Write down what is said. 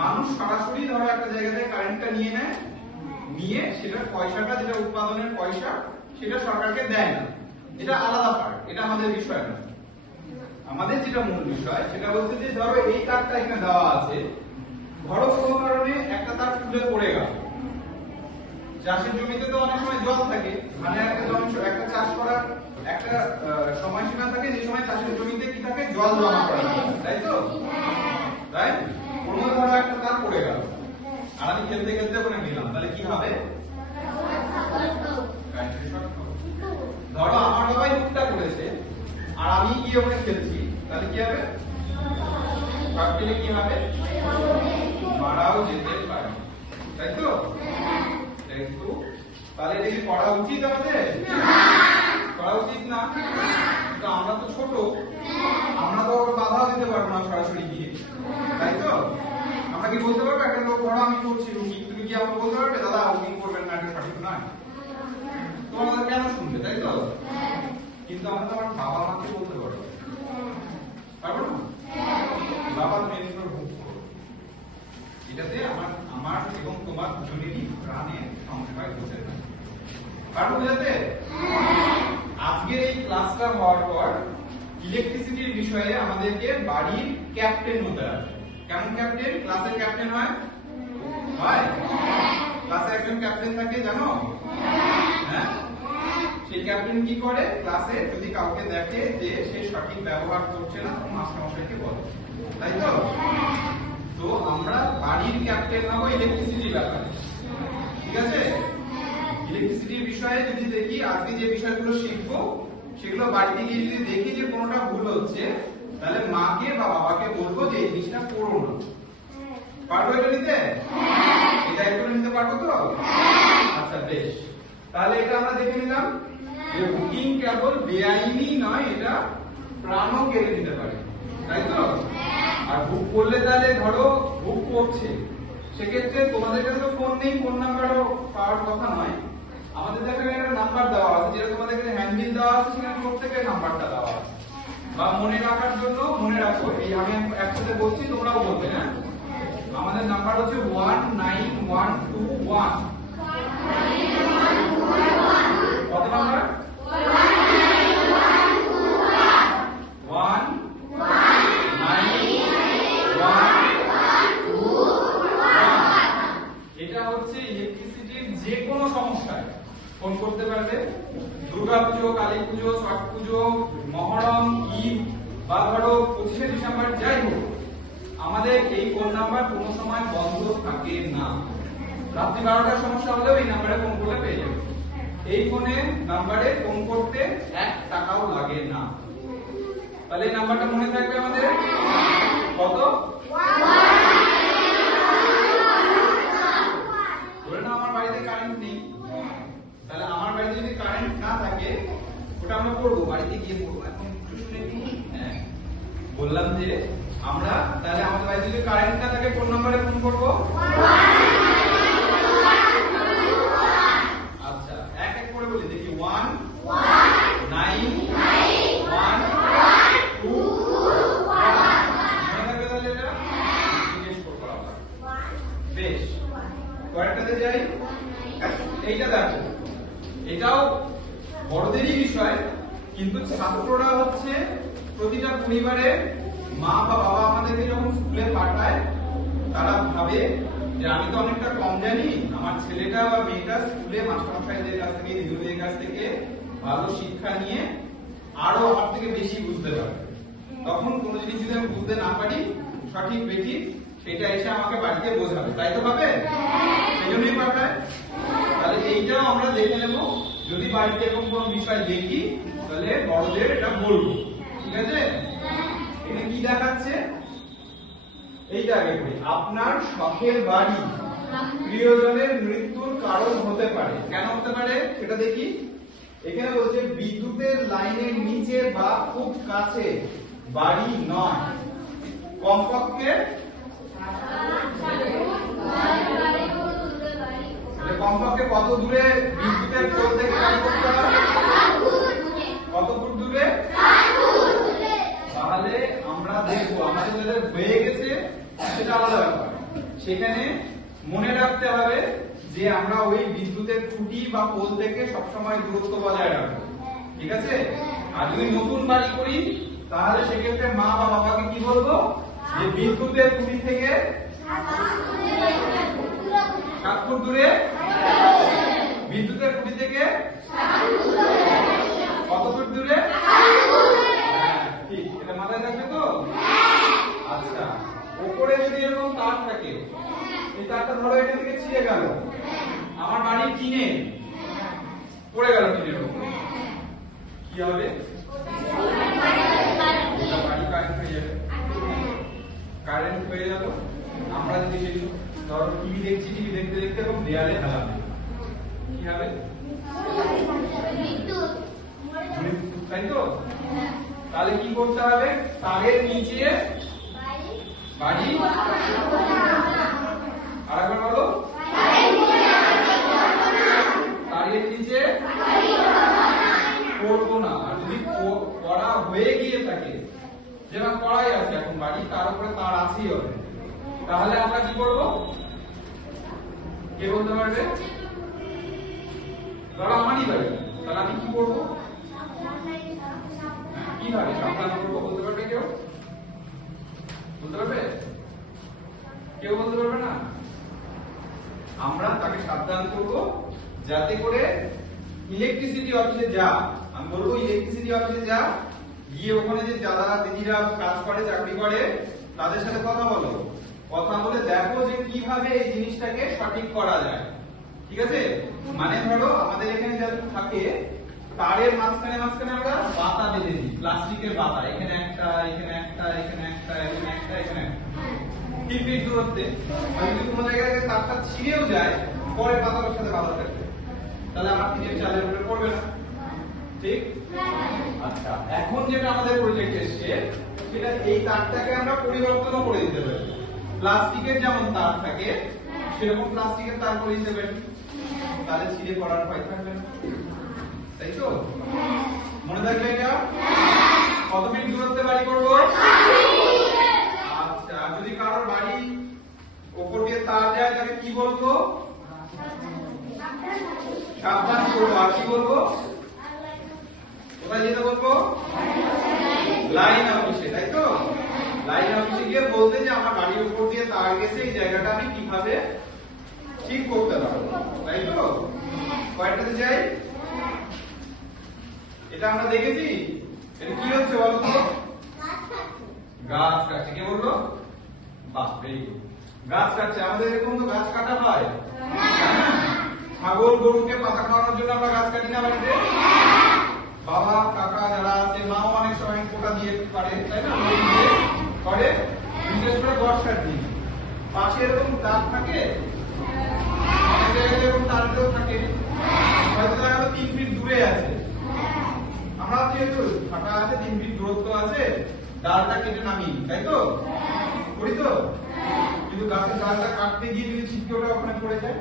মানুষ সরাসরি ধরো একটা জায়গা থেকে কারেন্টটা নিয়ে নেয় নিয়ে সেটা পয়সাটা যেটা উৎপাদনের পয়সা সেটা সরকারকে দেয় না। এটা আলাদা পার্ট এটা আমাদের বিষয় না। আমাদের যেটা মূল বিষয় সেটা হচ্ছে যে ধরো এই তারটা এখানে দেওয়া আছে ধরো কোনো কারণে একটা তার তুলে পড়ে গেল। চাষের জমিতে তো অনেক সময় জল থাকে মানে একটা জমি একটা চাষ করার একটা সময়সীমা থাকে যে সময় চাষের জমিতে কি থাকে? জল জমা করা তাই তো? তাই? কোনো ধরো একটা তার পড়ে গেল আর আমি খেলতে খেলতে ওখানে গেলাম তাহলে কি হবে। ধরো আমার বাবাই মুখটা করেছে আর আমি গিয়ে ওখানে খেলছি তাহলে কি হবে খেলে কি হবে মারাও যেতে পারে তাই তো কিন্তু তাহলে এটা কি করা উচিত আমাদের করা উচিত না আমরা তো ছোট আমরা তো বাধাও দিতে পারব না সরাসরি গিয়ে তাই তো আমরা কি বলতে পারব? একটা লোক ধরো, আমি করছি রুগী। তুমি কি আমাকে বলতে পারবে? দাদা উকিং করবেন না, এটা সঠিক নয়। তো আমাদের কেন শুনবে, তাই তো? কিন্তু আমরা তো আমার বাবা মাকে বলতে পারব। ভোগ এটাতে আমার আমার এবং তোমার প্রাণে পারব বোঝাতে? আজকের এই ক্লাসটা হওয়ার পর ইলেকট্রিসিটির বিষয়ে আমাদেরকে বাড়ির ক্যাপ্টেন হতে হবে। কেমন ক্যাপ্টেন? ক্লাসের ক্যাপ্টেন হয়? হয়? ক্লাসে একজন ক্যাপ্টেন থাকে, জানো? হ্যাঁ? সেই ক্যাপ্টেন কি করে? ক্লাসে যদি কাউকে দেখে যে সে সঠিক ব্যবহার করছে না মাস্টারমশাইকে বলে। তাই তো? তো আমরা বাড়ির ক্যাপ্টেন হব ইলেকট্রিসিটির ব্যাপারে। ঠিক আছে? ইলেকট্রিসিটির বিষয়ে যদি দেখি, আজকে যে বিষয়গুলো শিখব, সেগুলো বাড়িতে গিয়ে যদি দেখি যে কোনোটা ভুল হচ্ছে তাহলে মাকে বা বাবাকে বলব যে এই জিনিসটা করো না। পারব এটা নিতে? এটা দায়িত্বটা নিতে পারব তো? আচ্ছা বেশ। তাহলে এটা আমরা দেখে নিলাম যে বুকিং কেবল বেআইনি নয় এটা প্রাণও কেড়ে নিতে পারে। তাই তো? আর বুক করলে তাহলে ধরো বুক করছে। সেক্ষেত্রে তোমাদের কাছে তো ফোন নেই ফোন নাম্বারও পাওয়ার কথা নয়। আমাদের এখানে একটা নাম্বার দেওয়া আছে। যেটা তোমাদের এখানে হ্যান্ডবিল দেওয়া আছে সেখানে প্রত্যেকের নাম্বারটা দেওয়া আছে। বা মনে রাখার জন্য মনে রাখো, এই আমি একসাথে বলছি, তোমরাও বলবে হ্যাঁ? আমাদের নাম্বার হচ্ছে one nine one two one কত number one nine one two one এটা হচ্ছে ইলেকট্রিসিটির যে কোনো সমস্যায় ফোন করতে পারবে দুর্গা পুজো কালী পুজো ছট পুজো মহরম ঈদ বা ধরো পঁচিশে ডিসেম্বর যাই হোক। আমাদের এই ফোন নাম্বার কোনো সময় বন্ধ থাকে না। রাত্রি বারোটার সমস্যা হলেও এই নাম্বারে ফোন করলে পেয়ে যাবে। এই ফোনে নাম্বারে ফোন করতে এক টাকাও লাগে না। তাহলে এই নাম্বারটা মনে থাকবে আমাদের কত ধরে নাও আমার বাড়িতে কারেন্ট নেই তাহলে আমার বাড়িতে যদি কারেন্ট না থাকে ওটা আমরা করব বাড়িতে গিয়ে করব এখন একটু শুনে নিই। হ্যাঁ বললাম যে আমরা? তাহলে আমাদের বাড়িতে যদি কারেন্ট না থাকে কোন নম্বরে ফোন করব? আচ্ছা ওয়ান এটা? জিজ্ঞেস বেশ, কয়েকটাতে এটাও বড়দেরই বিষয়, কিন্তু ছাত্ররা হচ্ছে প্রতিটা পরিবারে মা বা বাবা আমাদেরকে যখন স্কুলে পাঠায়, তারা ভাবে যে আমি তো অনেকটা কম জানি, আমার ছেলেটা বা মেয়েটা স্কুলে মাস্টারমশাইদের কাছ থেকে দিদিদের কাছ থেকে ভালো শিক্ষা নিয়ে আরও আমার থেকে বেশি বুঝতে পারবে তখন কোনো জিনিস যদি আমি বুঝতে না পারি, সঠিক বেঠিক সেটা এসে আমাকে বাড়িতে বোঝাবে। তাই তো ভাবে? সেই জন্যই পাঠায়। তাহলে এইটাও আমরা দেখে নেব। যদি বাড়িতে এরকম কোনো বিষয় দেখি, তাহলে বড়দের এটা বলব। ঠিক আছে? এখানে কি দেখাচ্ছে? এইটা আগে করি আপনার শখের বাড়ি প্রিয়জনের মৃত্যুর কারণ হতে পারে। কেন হতে পারে? সেটা দেখি। এখানে বলছে, বিদ্যুতের লাইনের নিচে বা খুব কাছে বাড়ি নয়। কমপক্ষে কমপক্ষে কত দূরে বিদ্যুতের পোল থেকে বাড়ি করতে হবে কত ফুট দূরে তাহলে আমরা দেখব আমাদের যাদের হয়ে গেছে, সেটা আলাদা ব্যাপার। সেখানে মনে রাখতে হবে যে আমরা ওই বিদ্যুতের খুঁটি বা পোল থেকে সবসময় দূরত্ব বজায় রাখব। ঠিক আছে? আর যদি নতুন বাড়ি করি, তাহলে সেক্ষেত্রে মা বা বাবাকে কি বলব? যে বিদ্যুতের খুঁটি থেকে সাত ফুট দূরে, বিদ্যুতের খুঁটি থেকে কত ফুট দূরে হ্যাঁ, ঠিক এটা মাথায় থাকবে তো আচ্ছা উপরে যদি এরকম তার থাকে এই তারটা ধরো এটা থেকে ছিঁড়ে গেল আমার বাড়ির টিনে পড়ে গেল টিনের উপর কি হবে বাড়ি কারেন্ট হয়ে যাবে। কারেন্ট হয়ে গেল। আমরা যদি সেই ধরো টিভি দেখছি টিভি দেখতে দেখতে এরকম দেয়ালে হেলাম কি হবে তাই তো? তাহলে কি করতে হবে? তারের নিচে বাড়ি। আরেকবার বলো তারের নিচে করব না আর যদি ক- করা হয়ে গিয়ে থাকে। যেমন করাই আছে এখন বাড়ি, তার উপরে তার আছেই হবে। তাহলে আমরা কি করব? কে বলতে পারবে? ধরো আমারই বাড়ি। তাহলে আমি কি করব? কীভাবে সাবধান করব বলতে পারবে কেউ? বলতে পারবে? কেউ বলতে পারবে না? আমরা তাকে সাবধান করব, যাতে করে ইলেকট্রিসিটি অফিসে যা, আমি বলব ইলেকট্রিসিটি অফিসে যা গিয়ে ওখানে যে যারা দিদিরা কাজ করে চাকরি করে তাদের সাথে কথা বলো। কথা বলে দেখো যে কীভাবে এই জিনিসটাকে সঠিক করা যায়। ঠিক আছে? মানে ধরো আমাদের এখানে যা থাকে তারের মাঝখানে মাঝখানে আমরা বাতা বেঁধে দিই প্লাস্টিকের বাতা। এখানে একটা এখানে একটা এখানে একটা এখানে একটা এখানে তিন ফিট দূরত্বে। যদি কোনো জায়গায় থেকে তারটা ছিঁড়েও যায় পরে পাতার সাথে বাধা থাকবে। তাহলে আমার টিনের চালের উপরে পড়বে না। ঠিক? আচ্ছা এখন যেটা আমাদের প্রজেক্ট এসছে, সেটা এই তারটাকে আমরা পরিবর্তনও করে দিতে পারি। প্লাস্টিকের যেমন তার থাকে, সেরকম প্লাস্টিকের তার করে দিতে পারি। তাহলে ছিঁড়ে পড়ার ভয় থাকবে তাই তো? মনে থাকবে এটা? কত মিনিট দূরত্বে বাড়ি করব? আচ্ছা যদি কারোর বাড়ি ওপর দিয়ে তার যায় তাকে কি বলব? সাবধান করব। আর কি বলব? কোথায় যেতে বলব? লাইন অফিসে, তাই তো? লাইন অফিসে গিয়ে বলতে যে আমার বাড়ির উপর দিয়ে তার গেছে, এই জায়গাটা আমি কীভাবে ঠিক করতে পারব, তাই তো? কয়টাতে যাই। এটা আমরা দেখেছি? এটা কি হচ্ছে বলো তো? গাছ কাটছে, কে বলল? বাহ ভেরি গুড গাছ কাটছে, আমাদের এরকম তো গাছ কাটা হয়? ছাগল গরুকে পাতা খাওয়ানোর জন্য আমরা গাছ কাটি না বাড়িতে? বাবা, কাকা, যারা আছে, মাও অনেক সময় কোটা দিয়ে পারে তাই না? করে, বিশেষ করে বর্ষার দিন। পাশে এরকম গাছ থাকে? এরকম তারগুলো থাকে। হয়তো দেখা তিন ফিট দূরে আছে। আমরা যেহেতু ফাটা আছে, তিন ফিট দূরত্ব আছে, ডালটা কেটে নামি তাই তো? করি তো? কিন্তু গাছের ডালটা কাটতে গিয়ে যদি ছিটকে ওটা ওখানে পড়ে যায়?